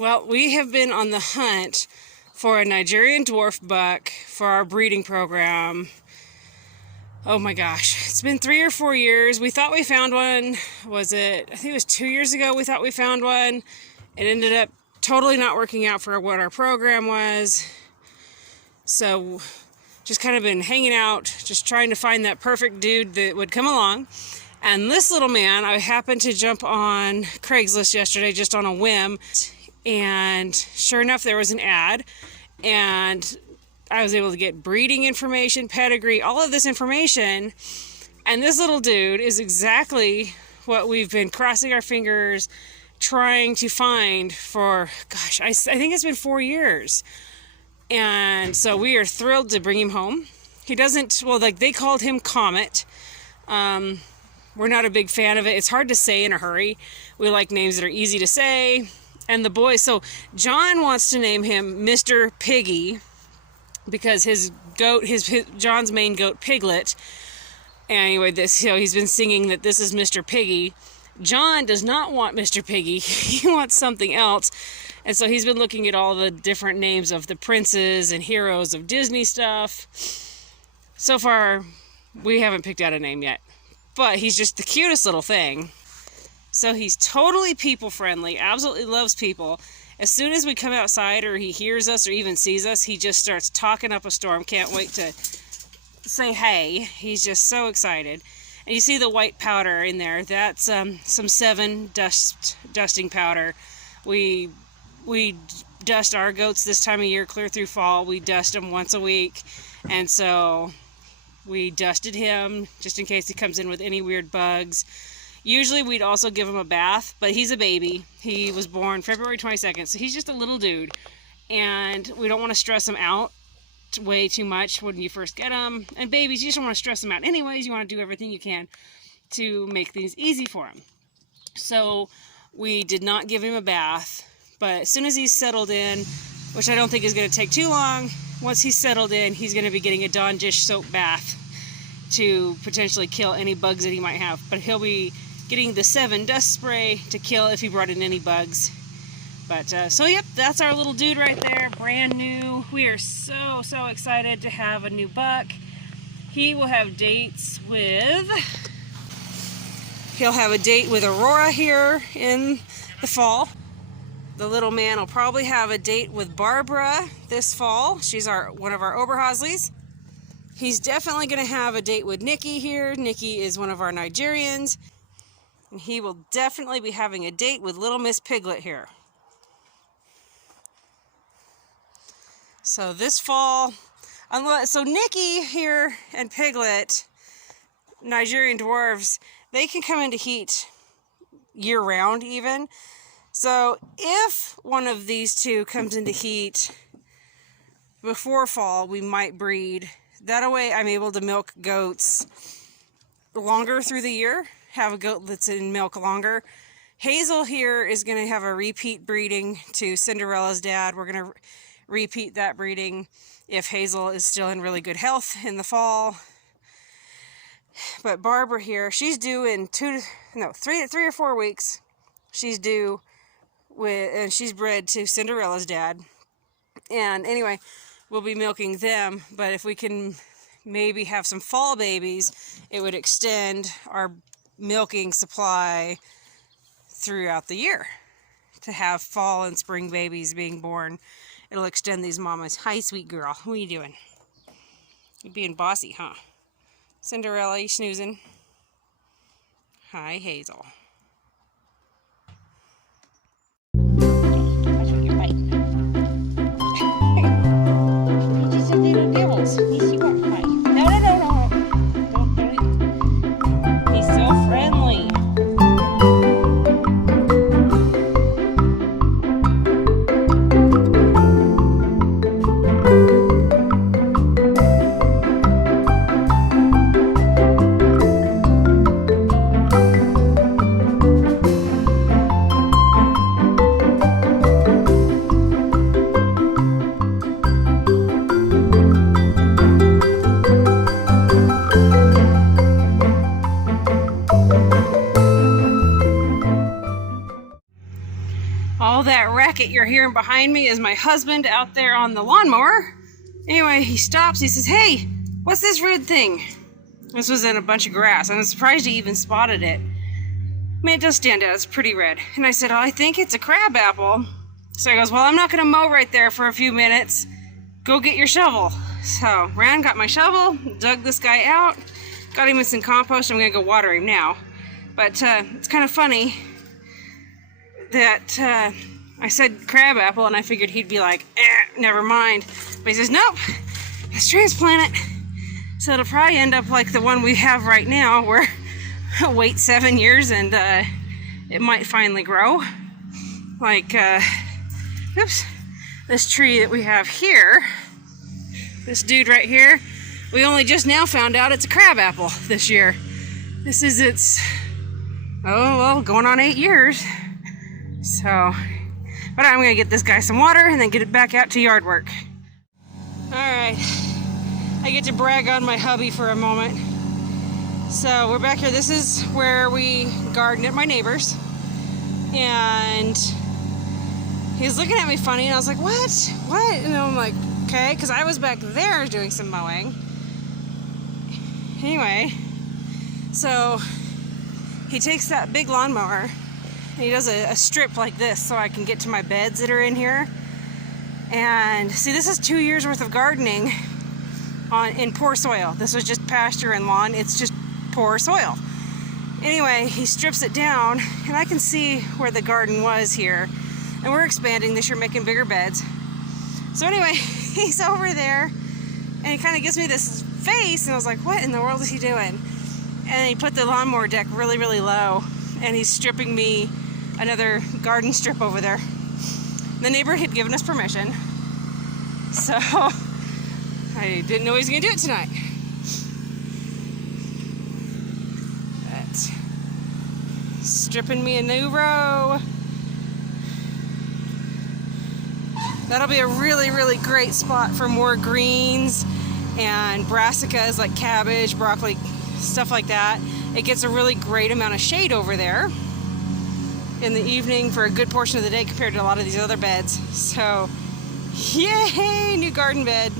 Well, we have been on the hunt for a Nigerian Dwarf buck for our breeding program. Oh my gosh, it's been 3 or 4 years. We thought we found one. I think it was 2 years ago we thought we found one. It ended up totally not working out for what our program was. So just kind of been hanging out, just trying to find that perfect dude that would come along. And this little man, I happened to jump on Craigslist yesterday just on a whim. And sure enough, there was an ad. And I was able to get breeding information, pedigree, all of this information. And this little dude is exactly what we've been crossing our fingers trying to find for, gosh, I think it's been 4 years. And so we are thrilled to bring him home. He doesn't, well, like they called him Comet. We're not a big fan of it. It's hard to say in a hurry. We like names that are easy to say. And the boys, so John wants to name him Mr. Piggy because his goat, John's main goat, Piglet. Anyway, he's been singing that this is Mr. Piggy. John does not want Mr. Piggy. He wants something else. And so he's been looking at all the different names of the princes and heroes of Disney stuff. So far, we haven't picked out a name yet. But he's just the cutest little thing. So he's totally people friendly, absolutely loves people. As soon as we come outside or he hears us or even sees us, he just starts talking up a storm. Can't wait to say hey. He's just so excited. And you see the white powder in there. That's some 7 dusting powder. We dust our goats this time of year, clear through fall. We dust them once a week. And so we dusted him just in case he comes in with any weird bugs. Usually we'd also give him a bath, but he's a baby. He was born February 22nd, so he's just a little dude. And we don't want to stress him out way too much when you first get him. And babies, you just don't want to stress them out anyways. You want to do everything you can to make things easy for him. So we did not give him a bath, but as soon as he's settled in, which I don't think is going to take too long, once he's settled in, he's going to be getting a Dawn dish soap bath to potentially kill any bugs that he might have. But he'll be getting the 7 dust spray to kill if he brought in any bugs. But so yep, that's our little dude right there, brand new. We are so excited to have a new buck. He will have dates with, he'll have a date with Aurora here in the fall. The little man will probably have a date with Barbara this fall. She's one of our Oberhasleys. He's definitely going to have a date with Nikki here. Nikki is one of our Nigerians. And he will definitely be having a date with little Miss Piglet here. So this fall, so Nikki here and Piglet, Nigerian Dwarfs, they can come into heat year round even. So if one of these two comes into heat before fall, we might breed. That way I'm able to milk goats longer through the year, have a goat that's in milk longer. Hazel here is going to have a repeat breeding to Cinderella's dad. We're going to repeat that breeding if Hazel is still in really good health in the fall. But Barbara here, she's due in 3 or 4 weeks. She's due and she's bred to Cinderella's dad. And anyway, we'll be milking them, but if we can maybe have some fall babies, it would extend our milking supply throughout the year. To have fall and spring babies being born, it'll extend these mamas. Hi, sweet girl. What are you doing? You're being bossy, huh? Cinderella, you snoozing? Hi, Hazel. jacket you're hearing behind me is my husband out there on the lawnmower. Anyway, he stops, he says, "Hey, what's this red thing?" This was in a bunch of grass. I'm surprised he even spotted it. I mean, it does stand out, it's pretty red. And I said, "Oh, I think it's a crab apple." So he goes, "Well, I'm not gonna mow right there for a few minutes. Go get your shovel." So ran, got my shovel, dug this guy out, got him in some compost. I'm gonna go water him now. But it's kind of funny that I said crab apple and I figured he'd be like, never mind. But he says, "Nope, let's transplant it." So it'll probably end up like the one we have right now, where I'll wait 7 years and it might finally grow. Like, oops, this tree that we have here, this dude right here, we only just now found out it's a crab apple this year. This is its, oh, well, going on 8 years. So, but I'm gonna get this guy some water and then get it back out to yard work. All right, I get to brag on my hubby for a moment. So we're back here. This is where we garden at my neighbor's. And he's looking at me funny and I was like, what? And I'm like, okay, because I was back there doing some mowing. Anyway, so he takes that big lawnmower and he does a strip like this so I can get to my beds that are in here. And see, this is 2 years worth of gardening in poor soil. This was just pasture and lawn. It's just poor soil. Anyway, he strips it down and I can see where the garden was here. And we're expanding this year, making bigger beds. So anyway, he's over there and he kind of gives me this face and I was like, what in the world is he doing? And he put the lawnmower deck really, really low and he's stripping me another garden strip over there. The neighbor had given us permission, so I didn't know he was going to do it tonight. But stripping me a new row. That'll be a really, really great spot for more greens and brassicas like cabbage, broccoli, stuff like that. It gets a really great amount of shade over there in the evening for a good portion of the day compared to a lot of these other beds. So, yay, new garden bed.